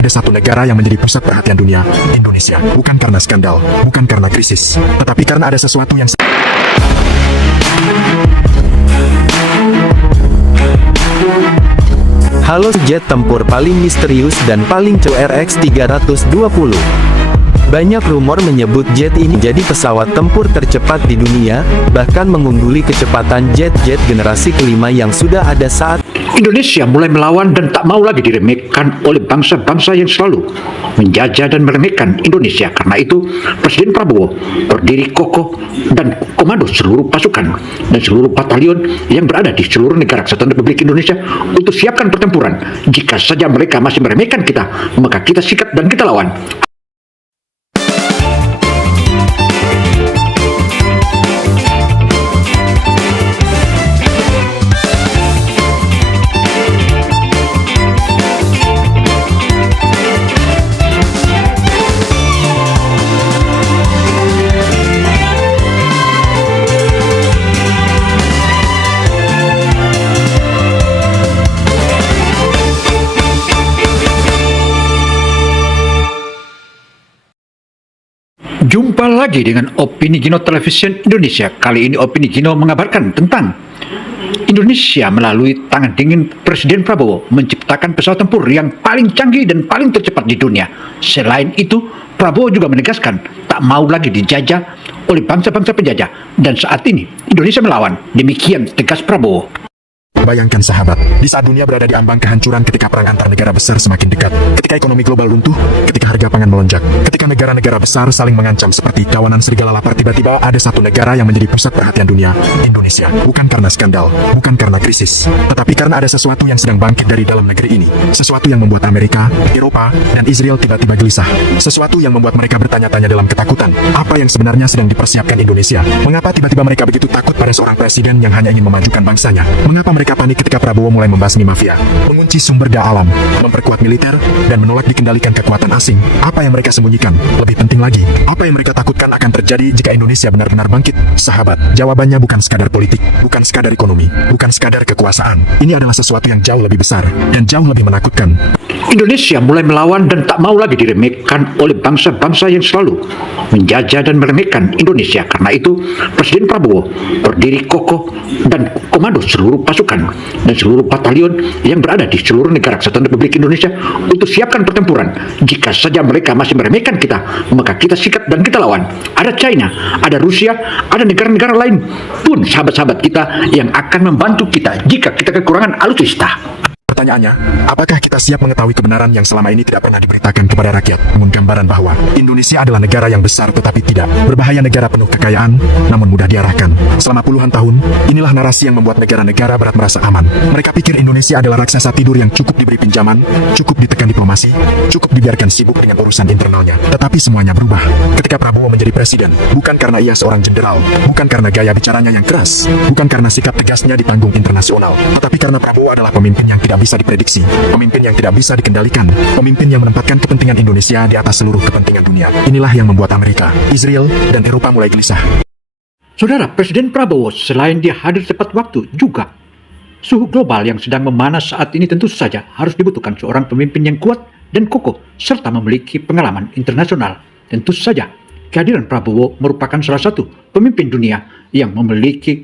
Ada satu negara yang menjadi pusat perhatian dunia, Indonesia. Bukan karena skandal, bukan karena krisis, tetapi karena ada sesuatu yang... Halo, jet tempur paling misterius dan paling cuek RX-320. Banyak rumor menyebut jet ini jadi pesawat tempur tercepat di dunia, bahkan mengungguli kecepatan jet-jet generasi kelima yang sudah ada saat Indonesia mulai melawan dan tak mau lagi diremehkan oleh bangsa-bangsa yang selalu menjajah dan meremehkan Indonesia. Karena itu, Presiden Prabowo berdiri kokoh dan komando seluruh pasukan dan seluruh batalion yang berada di seluruh negara kesatuan Republik Indonesia untuk siapkan pertempuran. Jika saja mereka masih meremehkan kita, maka kita sikat dan kita lawan. Jumpa lagi dengan Opini Gino Television Indonesia. Kali ini Opini Gino mengabarkan tentang Indonesia melalui tangan dingin Presiden Prabowo menciptakan pesawat tempur yang paling canggih dan paling tercepat di dunia. Selain itu, Prabowo juga menegaskan tak mau lagi dijajah oleh bangsa-bangsa penjajah. Dan saat ini Indonesia melawan. Demikian tegas Prabowo. Bayangkan sahabat, di saat dunia berada di ambang kehancuran ketika perang antar negara besar semakin dekat, ketika ekonomi global runtuh, ketika harga pangan melonjak, ketika negara-negara besar saling mengancam seperti kawanan serigala lapar, tiba-tiba ada satu negara yang menjadi pusat perhatian dunia, Indonesia. Bukan karena skandal, bukan karena krisis, tetapi karena ada sesuatu yang sedang bangkit dari dalam negeri ini. Sesuatu yang membuat Amerika, Eropa, dan Israel tiba-tiba gelisah. Sesuatu yang membuat mereka bertanya-tanya dalam ketakutan, apa yang sebenarnya sedang dipersiapkan Indonesia? Mengapa tiba-tiba mereka begitu takut pada seorang presiden yang hanya ingin memajukan bangsanya? Mengapa mereka panik ketika Prabowo mulai membasmi mafia, mengunci sumber daya alam, memperkuat militer, dan menolak dikendalikan kekuatan asing? Apa yang mereka sembunyikan? Lebih penting lagi, apa yang mereka takutkan akan terjadi jika Indonesia benar-benar bangkit? Sahabat, jawabannya bukan sekadar politik, bukan sekadar ekonomi, bukan sekadar kekuasaan. Ini adalah sesuatu yang jauh lebih besar dan jauh lebih menakutkan. Indonesia mulai melawan dan tak mau lagi diremehkan oleh bangsa-bangsa yang selalu menjajah dan meremehkan Indonesia. Karena itu, Presiden Prabowo berdiri kokoh dan komando seluruh pasukan dan seluruh batalion yang berada di seluruh negara kesatuan Republik Indonesia untuk siapkan pertempuran. Jika saja mereka masih meremehkan kita, maka kita sikat dan kita lawan. Ada China, ada Rusia, ada negara-negara lain pun sahabat-sahabat kita yang akan membantu kita jika kita kekurangan alutsista. Pertanyaannya, apakah kita siap mengetahui kebenaran yang selama ini tidak pernah diberitakan kepada rakyat? Namun gambaran bahwa Indonesia adalah negara yang besar tetapi tidak berbahaya, negara penuh kekayaan namun mudah diarahkan. Selama puluhan tahun, inilah narasi yang membuat negara-negara barat merasa aman. Mereka pikir Indonesia adalah raksasa tidur yang cukup diberi pinjaman, cukup ditekan diplomasi, cukup dibiarkan sibuk dengan urusan internalnya. Tetapi semuanya berubah ketika Prabowo menjadi presiden. Bukan karena ia seorang jenderal, bukan karena gaya bicaranya yang keras, bukan karena sikap tegasnya di panggung internasional, tetapi karena Prabowo adalah pemimpin yang tidak bisa diprediksi, pemimpin yang tidak bisa dikendalikan, pemimpin yang menempatkan kepentingan Indonesia di atas seluruh kepentingan dunia. Inilah yang membuat Amerika, Israel, dan Eropa mulai gelisah. Saudara, Presiden Prabowo selain dia hadir tepat waktu, juga suhu global yang sedang memanas saat ini tentu saja harus dibutuhkan seorang pemimpin yang kuat dan kokoh serta memiliki pengalaman internasional. Tentu saja kehadiran Prabowo merupakan salah satu pemimpin dunia yang memiliki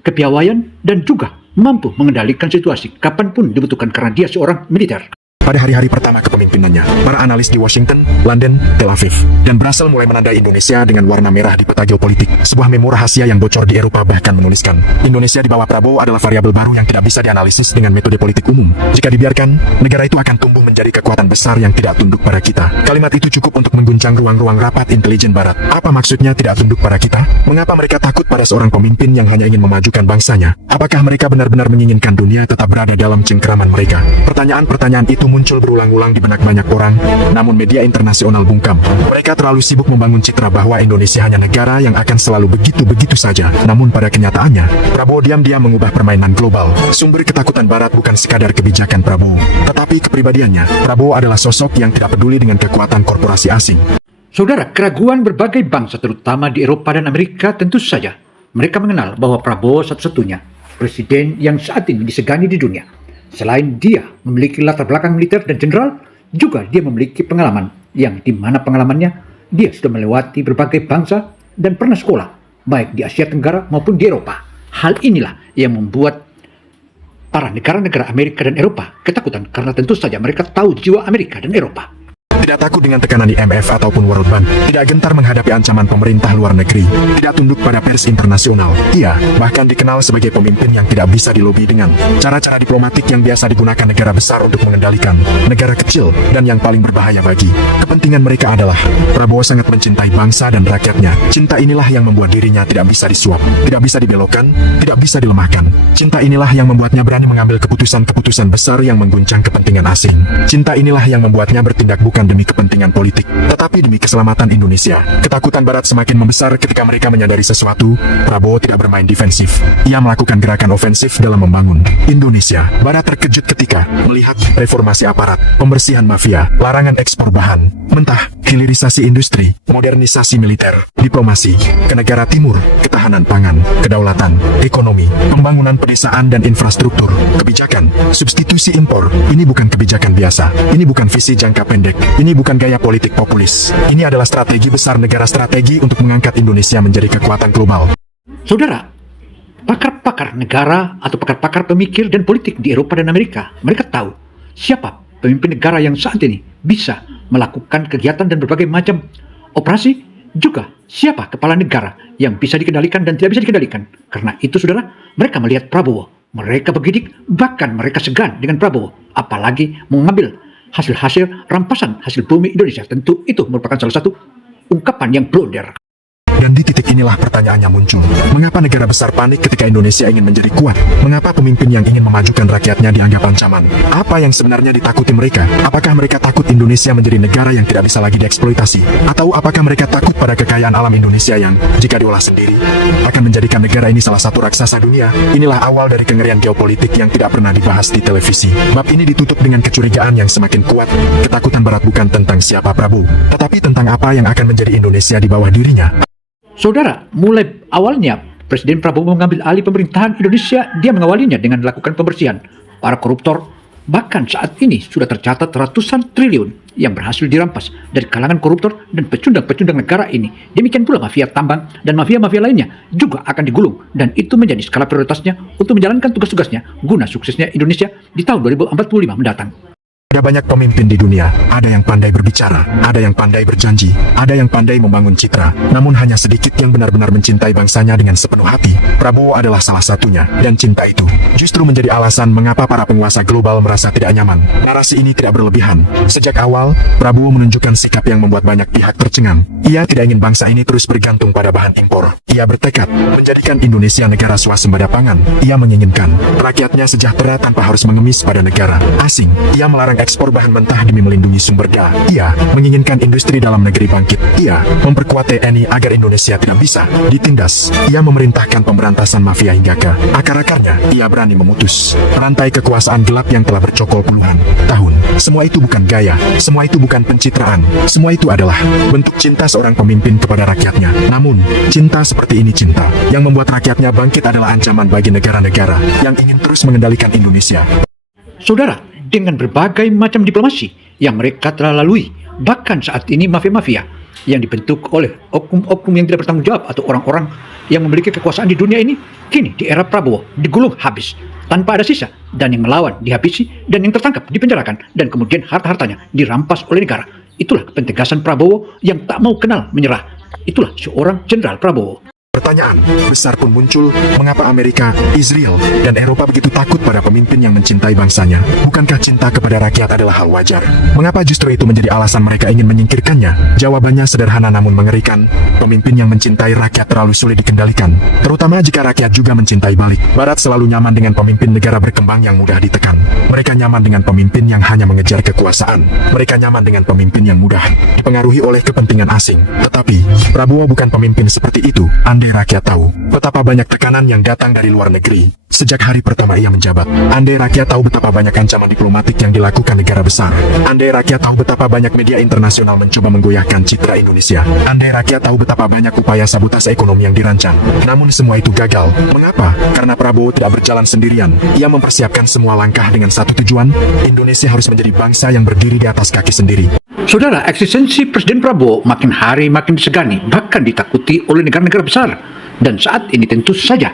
kepiawaian dan juga mampu mengendalikan situasi kapanpun dibutuhkan karena dia seorang militer. Pada hari-hari pertama kepemimpinannya, para analis di Washington, London, Tel Aviv, dan Brussels mulai menandai Indonesia dengan warna merah di peta geopolitik. Sebuah memo rahasia yang bocor di Eropa bahkan menuliskan, Indonesia di bawah Prabowo adalah variabel baru yang tidak bisa dianalisis dengan metode politik umum. Jika dibiarkan, negara itu akan tumbuh menjadi kekuatan besar yang tidak tunduk pada kita. Kalimat itu cukup untuk mengguncang ruang-ruang rapat intelijen Barat. Apa maksudnya tidak tunduk pada kita? Mengapa mereka takut pada seorang pemimpin yang hanya ingin memajukan bangsanya? Apakah mereka benar-benar menginginkan dunia tetap berada dalam cengkeraman mereka? Pertanyaan-pertanyaan itu muncul berulang-ulang di benak banyak orang, namun media internasional bungkam. Mereka terlalu sibuk membangun citra bahwa Indonesia hanya negara yang akan selalu begitu-begitu saja. Namun pada kenyataannya, Prabowo diam-diam mengubah permainan global. Sumber ketakutan Barat bukan sekadar kebijakan Prabowo, tetapi kepribadiannya. Prabowo adalah sosok yang tidak peduli dengan kekuatan korporasi asing. Saudara, keraguan berbagai bangsa terutama di Eropa dan Amerika tentu saja mereka mengenal bahwa Prabowo satu-satunya presiden yang saat ini disegani di dunia. Selain dia memiliki latar belakang militer dan jenderal, Juga dia memiliki pengalaman yang di mana pengalamannya dia sudah melewati berbagai bangsa dan pernah sekolah, baik di Asia Tenggara maupun di Eropa. Hal inilah yang membuat para negara-negara Amerika dan Eropa ketakutan karena tentu saja mereka tahu jiwa Amerika dan Eropa. Tidak takut dengan tekanan IMF ataupun World Bank, tidak gentar menghadapi ancaman pemerintah luar negeri, tidak tunduk pada pers internasional. Ia bahkan dikenal sebagai pemimpin yang tidak bisa dilobi dengan cara-cara diplomatik yang biasa digunakan negara besar untuk mengendalikan negara kecil dan yang paling berbahaya bagi kepentingan mereka adalah Prabowo sangat mencintai bangsa dan rakyatnya. Cinta inilah yang membuat dirinya tidak bisa disuap, tidak bisa dibelokkan, tidak bisa dilemahkan. Cinta inilah yang membuatnya berani mengambil keputusan-keputusan besar yang mengguncang kepentingan asing. Cinta inilah yang membuatnya bertindak bukan demi kepentingan politik, tetapi demi keselamatan Indonesia. Ketakutan Barat semakin membesar ketika mereka menyadari sesuatu. Prabowo tidak bermain defensif. Ia melakukan gerakan ofensif dalam membangun Indonesia. Barat terkejut ketika melihat reformasi aparat, pembersihan mafia, larangan ekspor bahan mentah, hilirisasi industri, modernisasi militer, diplomasi, ke negara timur, ketahanan pangan, kedaulatan, ekonomi, pembangunan pedesaan dan infrastruktur, kebijakan, substitusi impor. Ini bukan kebijakan biasa. Ini bukan visi jangka pendek. Ini bukan gaya politik populis. Ini adalah strategi besar negara, strategi untuk mengangkat Indonesia menjadi kekuatan global. Saudara, pakar-pakar negara atau pakar-pakar pemikir dan politik di Eropa dan Amerika, mereka tahu siapa pemimpin negara yang saat ini bisa melakukan kegiatan dan berbagai macam operasi, juga siapa kepala negara yang bisa dikendalikan dan tidak bisa dikendalikan. Karena itu, saudara, mereka melihat Prabowo, mereka bergidik, bahkan mereka segan dengan Prabowo, apalagi mengambil hasil-hasil rampasan hasil bumi Indonesia. Tentu itu merupakan salah satu ungkapan yang blunder. Dan di titik inilah pertanyaannya muncul. Mengapa negara besar panik ketika Indonesia ingin menjadi kuat? Mengapa pemimpin yang ingin memajukan rakyatnya dianggap ancaman? Apa yang sebenarnya ditakuti mereka? Apakah mereka takut Indonesia menjadi negara yang tidak bisa lagi dieksploitasi? Atau apakah mereka takut pada kekayaan alam Indonesia yang, jika diolah sendiri, akan menjadikan negara ini salah satu raksasa dunia? Inilah awal dari kengerian geopolitik yang tidak pernah dibahas di televisi. Bab ini ditutup dengan kecurigaan yang semakin kuat. Ketakutan Barat bukan tentang siapa Prabowo, tetapi tentang apa yang akan menjadi Indonesia di bawah dirinya. Saudara, mulai awalnya Presiden Prabowo mengambil alih pemerintahan Indonesia, dia mengawalinya dengan melakukan pembersihan para koruptor. Bahkan saat ini sudah tercatat ratusan triliun yang berhasil dirampas dari kalangan koruptor dan pecundang-pecundang negara ini. Demikian pula mafia tambang dan mafia-mafia lainnya juga akan digulung, dan itu menjadi skala prioritasnya untuk menjalankan tugas-tugasnya guna suksesnya Indonesia di tahun 2045 mendatang. Ada banyak pemimpin di dunia, ada yang pandai berbicara, ada yang pandai berjanji, ada yang pandai membangun citra, namun hanya sedikit yang benar-benar mencintai bangsanya dengan sepenuh hati. Prabowo adalah salah satunya, dan cinta itu justru menjadi alasan mengapa para penguasa global merasa tidak nyaman. Narasi ini tidak berlebihan. Sejak awal, Prabowo menunjukkan sikap yang membuat banyak pihak tercengang. Ia tidak ingin bangsa ini terus bergantung pada bahan impor. Ia bertekad menjadikan Indonesia negara swasembada pangan. Ia menginginkan rakyatnya sejahtera tanpa harus mengemis pada negara asing. Ia melarang ekspor bahan mentah demi melindungi sumber daya. Ia menginginkan industri dalam negeri bangkit. Ia memperkuat TNI agar Indonesia tidak bisa ditindas. Ia memerintahkan pemberantasan mafia hingga ke akar-akarnya. Ia berani memutus rantai kekuasaan gelap yang telah bercokol puluhan tahun. Semua itu bukan gaya, semua itu bukan pencitraan, semua itu adalah bentuk cinta seorang pemimpin kepada rakyatnya. Namun, cinta seperti ini, cinta yang membuat rakyatnya bangkit, adalah ancaman bagi negara-negara yang ingin terus mengendalikan Indonesia. Saudara, dengan berbagai macam diplomasi yang mereka telah lalui, bahkan saat ini mafia-mafia yang dibentuk oleh oknum-oknum yang tidak bertanggung jawab atau orang-orang yang memiliki kekuasaan di dunia ini, kini di era Prabowo digulung habis tanpa ada sisa, dan yang melawan dihabisi, dan yang tertangkap dipenjarakan, dan kemudian harta-hartanya dirampas oleh negara. Itulah ketegasan Prabowo yang tak mau kenal menyerah. Itulah seorang Jenderal Prabowo. Pertanyaan besar pun muncul, mengapa Amerika, Israel, dan Eropa begitu takut pada pemimpin yang mencintai bangsanya? Bukankah cinta kepada rakyat adalah hal wajar? Mengapa justru itu menjadi alasan mereka ingin menyingkirkannya? Jawabannya sederhana namun mengerikan. Pemimpin yang mencintai rakyat terlalu sulit dikendalikan, terutama jika rakyat juga mencintai balik. Barat selalu nyaman dengan pemimpin negara berkembang yang mudah ditekan. Mereka nyaman dengan pemimpin yang hanya mengejar kekuasaan. Mereka nyaman dengan pemimpin yang mudah dipengaruhi oleh kepentingan asing. Tetapi, Prabowo bukan pemimpin seperti itu. Anda Andai rakyat tahu betapa banyak tekanan yang datang dari luar negeri sejak hari pertama ia menjabat. Andai rakyat tahu betapa banyak ancaman diplomatik yang dilakukan negara besar. Andai rakyat tahu betapa banyak media internasional mencoba menggoyahkan citra Indonesia. Andai rakyat tahu betapa banyak upaya sabotase ekonomi yang dirancang. Namun semua itu gagal. Mengapa? Karena Prabowo tidak berjalan sendirian. Ia mempersiapkan semua langkah dengan satu tujuan. Indonesia harus menjadi bangsa yang berdiri di atas kaki sendiri. Saudara, eksistensi Presiden Prabowo makin hari makin disegani, bahkan ditakuti oleh negara-negara besar. Dan saat ini tentu saja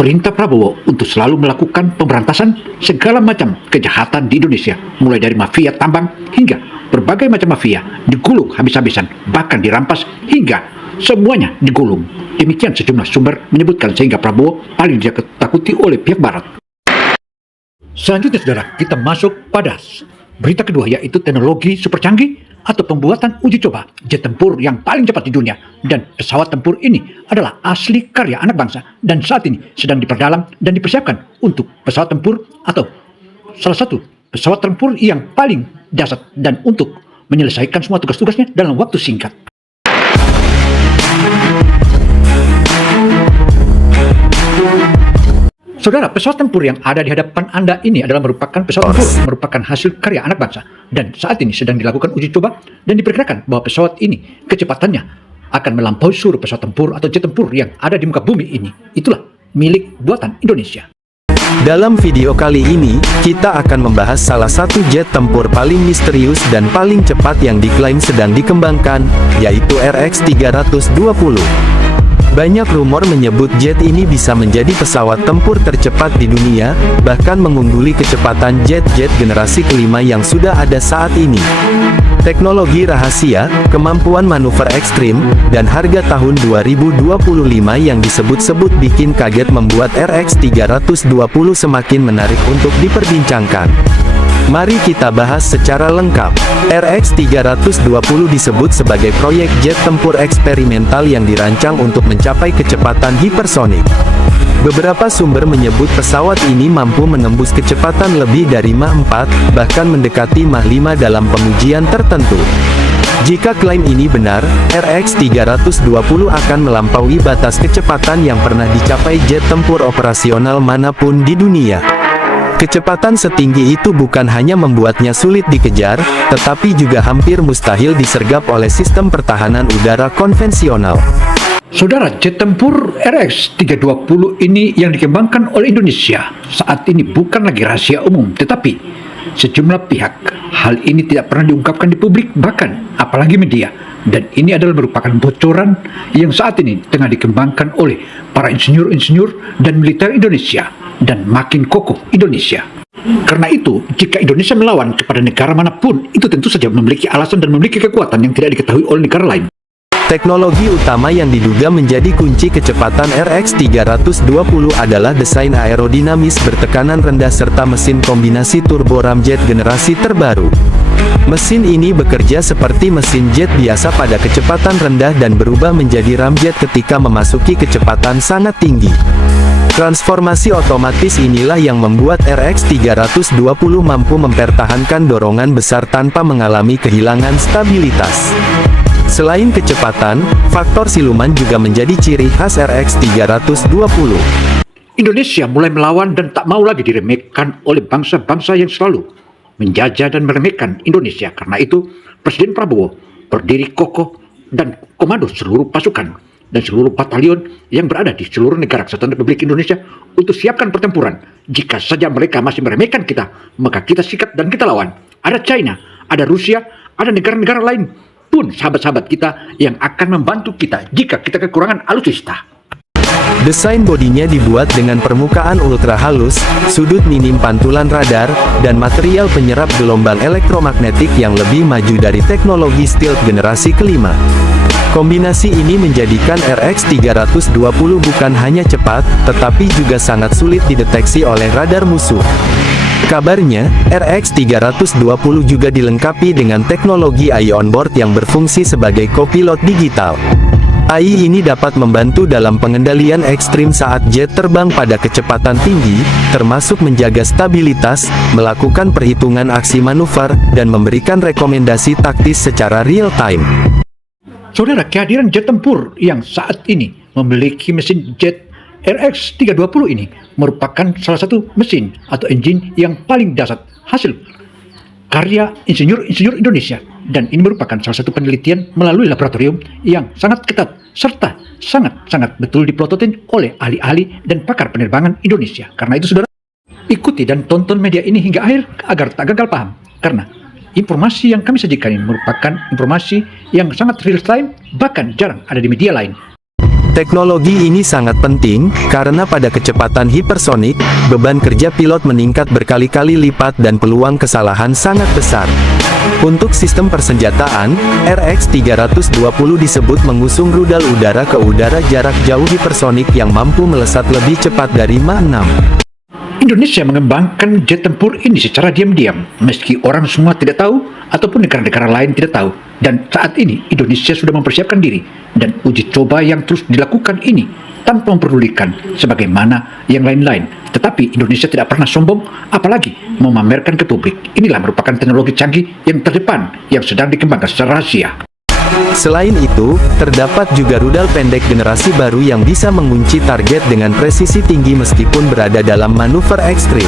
perintah Prabowo untuk selalu melakukan pemberantasan segala macam kejahatan di Indonesia, mulai dari mafia tambang hingga berbagai macam mafia digulung habis-habisan, bahkan dirampas hingga semuanya digulung. Demikian sejumlah sumber menyebutkan, sehingga Prabowo paling ditakuti oleh pihak Barat. Selanjutnya, saudara, kita masuk pada berita kedua, yaitu teknologi super canggih atau pembuatan uji coba jet tempur yang paling cepat di dunia. Dan pesawat tempur ini adalah asli karya anak bangsa dan saat ini sedang diperdalam dan dipersiapkan untuk pesawat tempur atau salah satu pesawat tempur yang paling dahsyat dan untuk menyelesaikan semua tugas-tugasnya dalam waktu singkat. Saudara, pesawat tempur yang ada di hadapan Anda ini adalah merupakan pesawat tempur, merupakan hasil karya anak bangsa. Dan saat ini sedang dilakukan uji coba dan diperkirakan bahwa pesawat ini kecepatannya akan melampaui seluruh pesawat tempur atau jet tempur yang ada di muka bumi ini. Itulah milik buatan Indonesia. Dalam video kali ini, kita akan membahas salah satu jet tempur paling misterius dan paling cepat yang diklaim sedang dikembangkan, yaitu RX-320. Banyak rumor menyebut jet ini bisa menjadi pesawat tempur tercepat di dunia, bahkan mengungguli kecepatan jet-jet generasi kelima yang sudah ada saat ini. Teknologi rahasia, kemampuan manuver ekstrim, dan harga tahun 2025 yang disebut-sebut bikin kaget membuat RX-320 semakin menarik untuk diperbincangkan. Mari kita bahas secara lengkap. RX-320 disebut sebagai proyek jet tempur eksperimental yang dirancang untuk mencapai kecepatan hipersonik. Beberapa sumber menyebut pesawat ini mampu menembus kecepatan lebih dari Mach 4, bahkan mendekati Mach 5 dalam pengujian tertentu. Jika klaim ini benar, RX-320 akan melampaui batas kecepatan yang pernah dicapai jet tempur operasional manapun di dunia. Kecepatan setinggi itu bukan hanya membuatnya sulit dikejar, tetapi juga hampir mustahil disergap oleh sistem pertahanan udara konvensional. Saudara, jet tempur RX-320 ini yang dikembangkan oleh Indonesia saat ini bukan lagi rahasia umum, tetapi sejumlah pihak hal ini tidak pernah diungkapkan di publik, bahkan apalagi media. Dan ini adalah merupakan bocoran yang saat ini tengah dikembangkan oleh para insinyur-insinyur dan militer Indonesia, dan makin kokoh Indonesia. Karena itu, jika Indonesia melawan kepada negara manapun, itu tentu saja memiliki alasan dan memiliki kekuatan yang tidak diketahui oleh negara lain. Teknologi utama yang diduga menjadi kunci kecepatan RX-320 adalah desain aerodinamis bertekanan rendah serta mesin kombinasi turbo ramjet generasi terbaru. Mesin ini bekerja seperti mesin jet biasa pada kecepatan rendah dan berubah menjadi ramjet ketika memasuki kecepatan sangat tinggi. Transformasi otomatis inilah yang membuat RX-320 mampu mempertahankan dorongan besar tanpa mengalami kehilangan stabilitas. Selain kecepatan, faktor siluman juga menjadi ciri khas RX-320. Indonesia mulai melawan dan tak mau lagi diremehkan oleh bangsa-bangsa yang selalu menjajah dan meremehkan Indonesia. Karena itu, Presiden Prabowo berdiri kokoh dan komando seluruh pasukan dan seluruh batalion yang berada di seluruh negara kesatuan Republik Indonesia untuk siapkan pertempuran. Jika saja mereka masih meremehkan kita, maka kita sikat dan kita lawan. Ada China, ada Rusia, ada negara-negara lain pun sahabat-sahabat kita yang akan membantu kita jika kita kekurangan alutsista. Desain bodinya dibuat dengan permukaan ultra halus, sudut minim pantulan radar, dan material penyerap gelombang elektromagnetik yang lebih maju dari teknologi stealth generasi kelima. Kombinasi ini menjadikan RX-320 bukan hanya cepat, tetapi juga sangat sulit dideteksi oleh radar musuh. Kabarnya, RX-320 juga dilengkapi dengan teknologi AI onboard yang berfungsi sebagai kopilot digital. AI ini dapat membantu dalam pengendalian ekstrim saat jet terbang pada kecepatan tinggi, termasuk menjaga stabilitas, melakukan perhitungan aksi manuver, dan memberikan rekomendasi taktis secara real time. Saudara, kehadiran jet tempur yang saat ini memiliki mesin jet RX-320 ini merupakan salah satu mesin atau engine yang paling dahsyat hasil karya insinyur Indonesia, dan ini merupakan salah satu penelitian melalui laboratorium yang sangat ketat serta sangat betul dipelototin oleh ahli-ahli dan pakar penerbangan Indonesia. Karena itu saudara, ikuti dan tonton media ini hingga akhir agar tak gagal paham, karena informasi yang kami sajikan ini merupakan informasi yang sangat real time, bahkan jarang ada di media lain. Teknologi ini sangat penting, karena pada kecepatan hipersonik, beban kerja pilot meningkat berkali-kali lipat dan peluang kesalahan sangat besar. Untuk sistem persenjataan, RX-320 disebut mengusung rudal udara ke udara jarak jauh hipersonik yang mampu melesat lebih cepat dari Mach 6. Indonesia mengembangkan jet tempur ini secara diam-diam, meski orang semua tidak tahu ataupun negara-negara lain tidak tahu. Dan saat ini Indonesia sudah mempersiapkan diri, dan uji coba yang terus dilakukan ini tanpa memperdulikan sebagaimana yang lain-lain. Tetapi Indonesia tidak pernah sombong, apalagi memamerkan ke publik. Inilah merupakan teknologi canggih yang terdepan yang sedang dikembangkan secara rahasia. Selain itu, terdapat juga rudal pendek generasi baru yang bisa mengunci target dengan presisi tinggi meskipun berada dalam manuver ekstrim.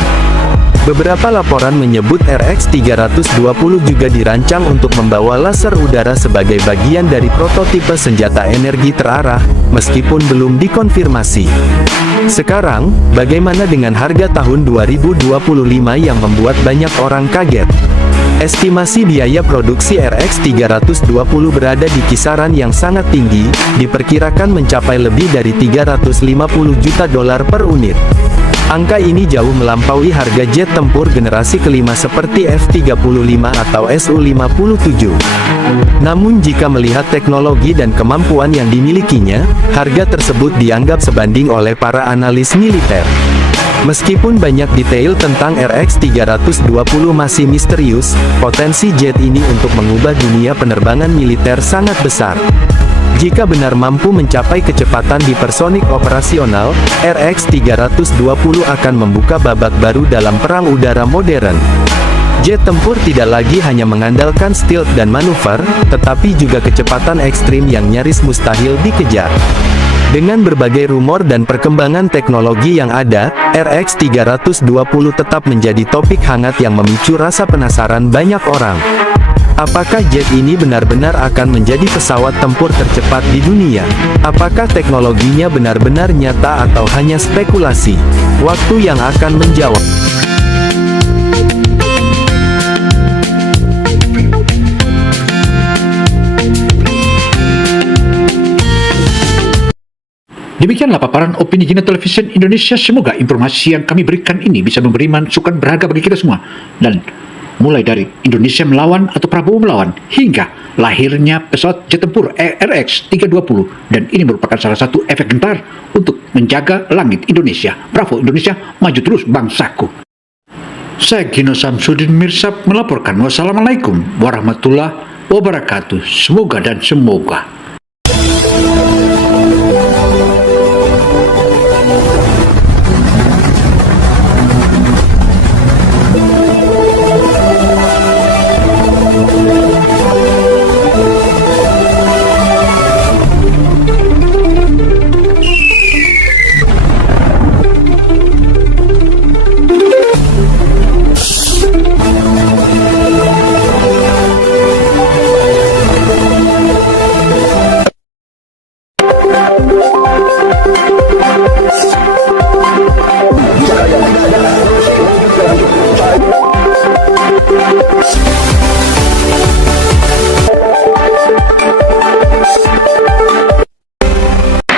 Beberapa laporan menyebut RX-320 juga dirancang untuk membawa laser udara sebagai bagian dari prototipe senjata energi terarah, meskipun belum dikonfirmasi. Sekarang, bagaimana dengan harga tahun 2025 yang membuat banyak orang kaget? Estimasi biaya produksi RX-320 berada di kisaran yang sangat tinggi, diperkirakan mencapai lebih dari 350 juta dolar per unit. Angka ini jauh melampaui harga jet tempur generasi kelima seperti F-35 atau Su-57. Namun jika melihat teknologi dan kemampuan yang dimilikinya, harga tersebut dianggap sebanding oleh para analis militer. Meskipun banyak detail tentang RX-320 masih misterius, potensi jet ini untuk mengubah dunia penerbangan militer sangat besar. Jika benar mampu mencapai kecepatan hipersonik operasional, RX-320 akan membuka babak baru dalam perang udara modern. Jet tempur tidak lagi hanya mengandalkan stealth dan manuver, tetapi juga kecepatan ekstrim yang nyaris mustahil dikejar. Dengan berbagai rumor dan perkembangan teknologi yang ada, RX-320 tetap menjadi topik hangat yang memicu rasa penasaran banyak orang. Apakah jet ini benar-benar akan menjadi pesawat tempur tercepat di dunia? Apakah teknologinya benar-benar nyata atau hanya spekulasi? Waktu yang akan menjawab. Demikianlah paparan opini Jina Television Indonesia. Semoga informasi yang kami berikan ini bisa memberi masukan berharga bagi kita semua. Dan mulai dari Indonesia melawan atau Prabowo melawan, hingga lahirnya pesawat jet tempur RX-320. Dan ini merupakan salah satu efek gentar untuk menjaga langit Indonesia. Bravo Indonesia, maju terus bangsaku. Saya Gino Samsudin Mirsab melaporkan. Wassalamualaikum warahmatullahi wabarakatuh. Semoga dan semoga